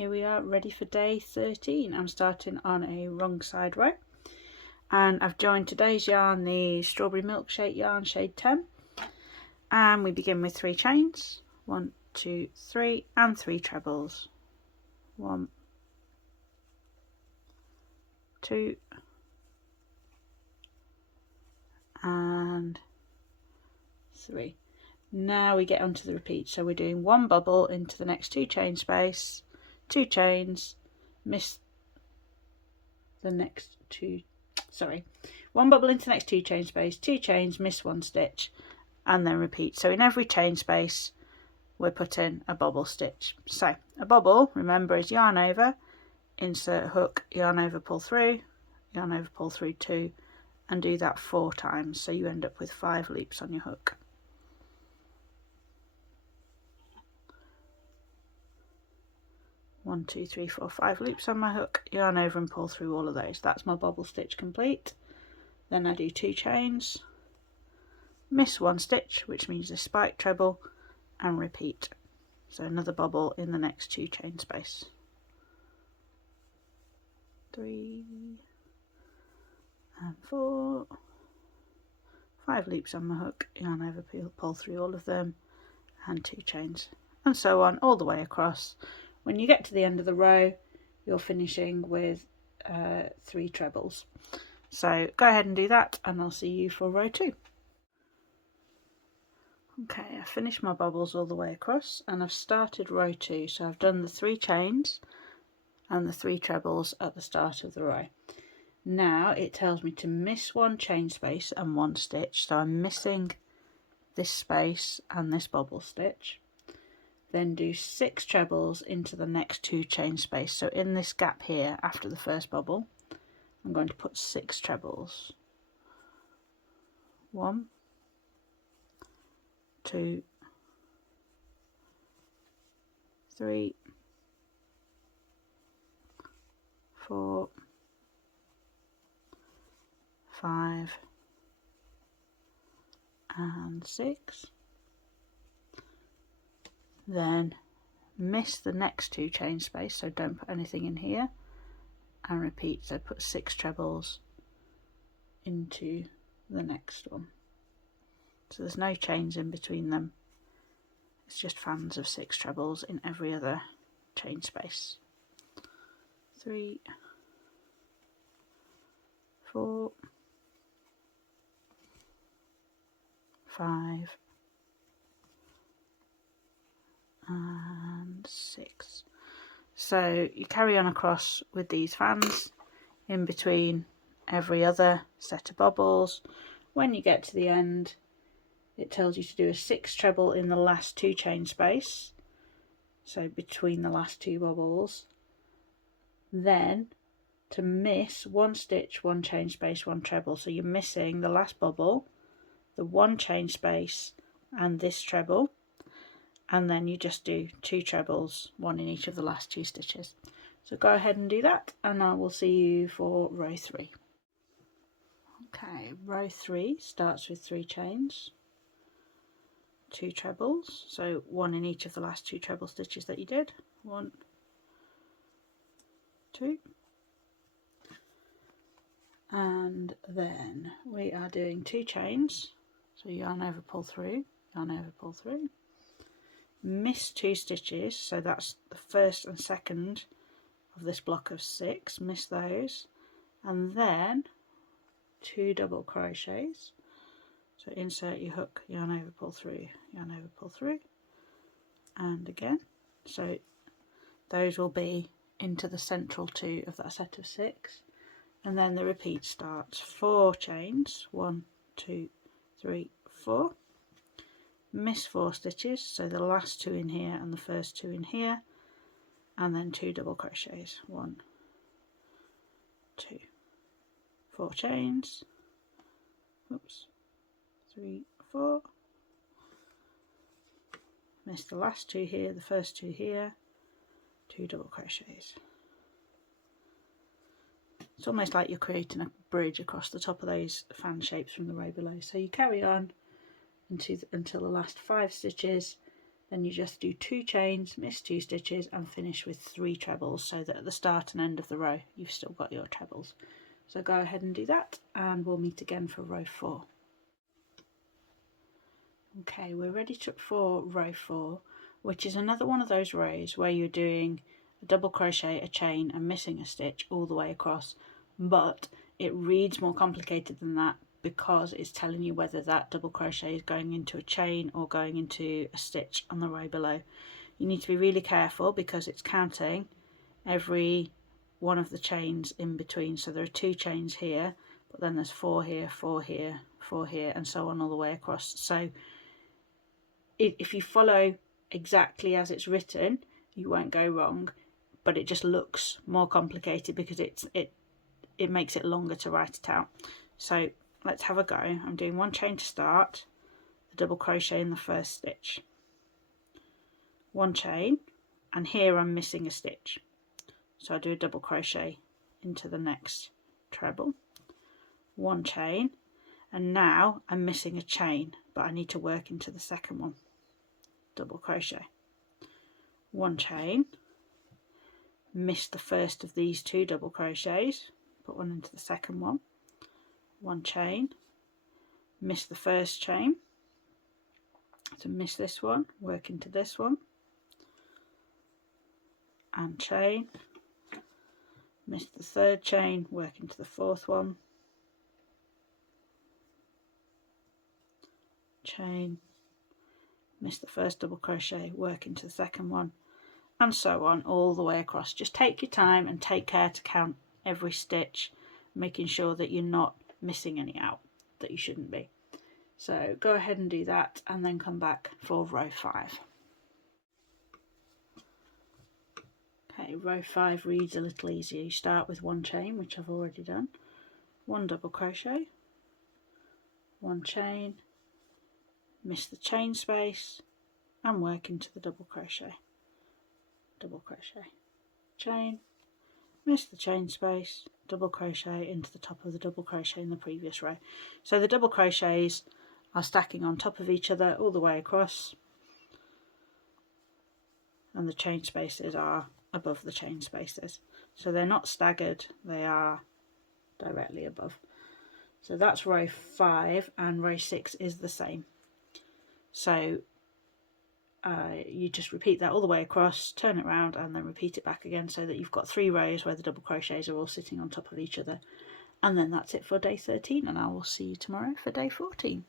here we are ready for day 13. I'm starting on a wrong side row, and I've joined today's yarn, the Strawberry Milkshake yarn, shade 10, and we begin with 3 chains, 1, 2, 3, and 3 trebles, 1, 2, and 3. Now we get onto the repeat, so we're doing 1 bubble into the next 2 chain space, 2 chains, miss the next 2, 1 bubble into the next 2 chain space, 2 chains, miss 1 stitch, and then repeat. So in every chain space we're putting a bobble stitch. So a bobble, remember, is yarn over, insert hook, yarn over, pull through, yarn over, pull through 2, and do that 4 times, so you end up with 5 loops on your hook. One, 2, 3, 4, 5 loops on my hook, yarn over and pull through all of those. That's my bobble stitch complete. Then I do 2 chains, miss 1 stitch, which means a spike treble, and repeat. So another bobble in the next 2 chain space. 3 and 4, 5 loops on my hook, yarn over, pull through all of them, and 2 chains, and so on all the way across. When you get to the end of the row, you're finishing with 3 trebles. So go ahead and do that, and I'll see you for row 2. Okay, I've finished my bobbles all the way across, and I've started row 2. So I've done the 3 chains and the 3 trebles at the start of the row. Now it tells me to miss 1 chain space and 1 stitch, so I'm missing this space and this bobble stitch. Then do 6 trebles into the next 2 chain space. So in this gap here after the first bubble, I'm going to put 6 trebles. 1, 2, 3, 4, 5, and 6. Then miss the next 2 chain space, so don't put anything in here, and repeat. So put 6 trebles into the next one. So there's no chains in between them, it's just fans of 6 trebles in every other chain space. 3, 4, 5, and 6. So you carry on across with these fans in between every other set of bobbles. When you get to the end, it tells you to do a 6 treble in the last 2 chain space, so between the last 2 bobbles, then to miss 1 stitch, 1 chain space, 1 treble. So you're missing the last bubble, the 1 chain space, and this treble, and then you just do 2 trebles, 1 in each of the last 2 stitches. So go ahead and do that, and I will see you for row 3. Okay, row 3 starts with 3 chains, 2 trebles, so 1 in each of the last 2 treble stitches that you did. 1, 2, and then we are doing 2 chains, so yarn over, pull through, yarn over, pull through, miss 2 stitches, so that's the first and second of this block of 6, miss those, and then 2 double crochets. So insert your hook, yarn over, pull through, yarn over, pull through, and again. So those will be into the central 2 of that set of 6, and then the repeat starts. 4 chains, 1, 2, 3, 4. Miss 4 stitches, so the last 2 in here and the first 2 in here, and then 2 double crochets. 1, 2, 4 chains. Oops. 3, 4. Miss the last 2 here, the first 2 here, 2 double crochets. It's almost like you're creating a bridge across the top of those fan shapes from the row below. So you carry on until the last 5 stitches, then you just do 2 chains, miss 2 stitches and finish with 3 trebles, so that at the start and end of the row you've still got your trebles. So go ahead and do that, and we'll meet again for row 4. Okay, we're ready for row 4, which is another one of those rows where you're doing a double crochet, a chain and missing a stitch all the way across, but it reads more complicated than that because it's telling you whether that double crochet is going into a chain or going into a stitch on the row below. You need to be really careful because it's counting every one of the chains in between. So there are 2 chains here, but then there's 4 here, 4 here, 4 here, and so on all the way across. So if you follow exactly as it's written, you won't go wrong, but it just looks more complicated because it makes it longer to write it out. So let's have a go. I'm doing 1 chain to start, a double crochet in the first stitch, 1 chain, and here I'm missing a stitch, so I do a double crochet into the next treble, 1 chain, and now I'm missing a chain, but I need to work into the second one, double crochet, 1 chain, miss the first of these 2 double crochets, put one into the second one, 1 chain, miss the first chain, so miss this one, work into this one, and chain, miss the third chain, work into the fourth one, chain, miss the first double crochet, work into the second one, and so on all the way across. Just take your time and take care to count every stitch, making sure that you're not missing any out that you shouldn't be. So go ahead and do that, and then come back for row 5. Okay, row 5 reads a little easier. You start with 1 chain, which I've already done, 1 double crochet, 1 chain, miss the chain space and work into the double crochet, chain, miss the chain space, double crochet into the top of the double crochet in the previous row. So the double crochets are stacking on top of each other all the way across, and the chain spaces are above the chain spaces, so they're not staggered, they are directly above. So that's row 5, and row 6 is the same. So you just repeat that all the way across, turn it around and then repeat it back again, so that you've got 3 rows where the double crochets are all sitting on top of each other. And then that's it for day 13, and I will see you tomorrow for day 14.